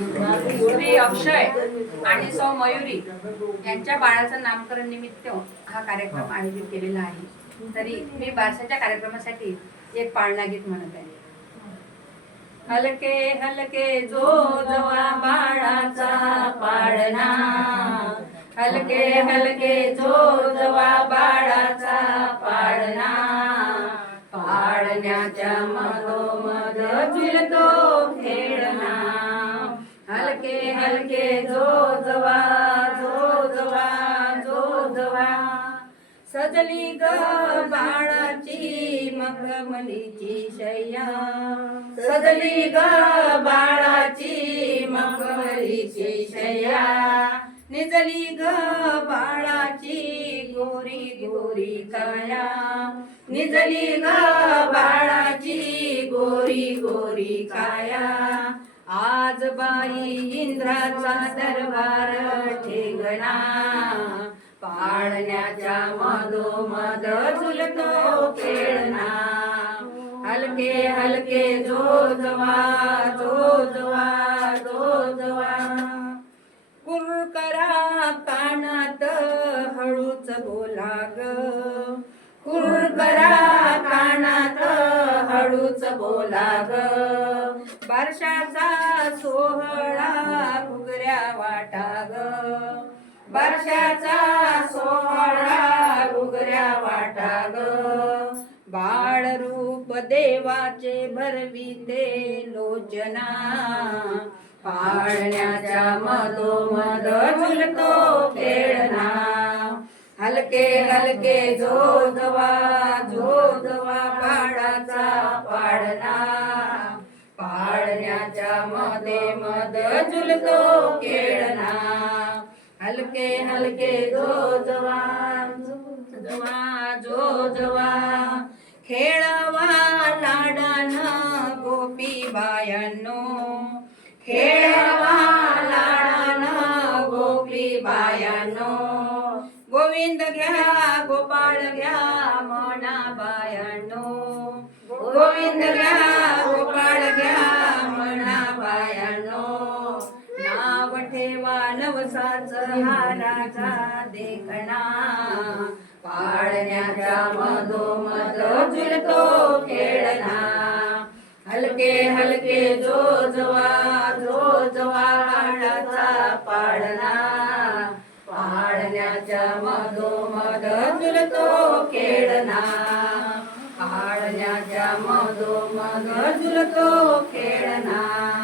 श्री अक्षय आणि सौ मयुरी यांच्या बाळाचं नामकरण निमित्त हा कार्यक्रम आयोजित केलेला आहे. तरी मी बारशाच्या कार्यक्रमासाठी एक पाळणा गीत म्हणत आहे. हलके हलके जो जवा बाळाचा पाळणा. हलके हलके जो जवा बाळाचा पाळणा. पाळण्याच्या मधोमध झुलतो हलके के जो जवा जोजवा सजली ग बाळाची मखमलीची शय्या सजली ग बाळाची मखमलीची शय्या निजली ग बाळाची गोरी गोरी काया. निजली ग बाळाची गोरी गोरी काया. आज बाई इंद्राचा दरबार ठेगणा. पाळण्याच्या मधोमध झुलतो खेळणा. हलके हलके जो जवा जो जवा जो जवा. कुरकरा कानात हळूच बोला ग कुरकरा हळूच बोला ग. बारशाचा सोहळा घुगऱ्या वाटा ग. बारशाचा सोहळा घुगऱ्या वाटा ग. बाळ रूप देवाचे भरविते लोचना. पाळण्याच्या मधोमध झुलतो खेळना हलके हलके जोधवा जोधवा पाडाचा पाडना. पाडण्याच्या मध्ये मध झुलतो खेळना हलके हलके जो जवा जोजवा. खेळवा लाडान गोपी बायांनो. खेळवा लाडान गोपी बायांनो. गोविंद घ्या गोपाळ घ्या मना बायानो. गोविंद घ्या गोपाळ घ्या मना बायानो. नाव ठेवा नवसाच हाराचा देखणा. पाळण्याच्या मधोमध झुलतो खेळणा. हलके हलके जो जवा पाळण्याच्या मधोमध झुलतो खेळणा पाळण्याच्या मधोमध झुलतो खेळणा पाळण्याच्या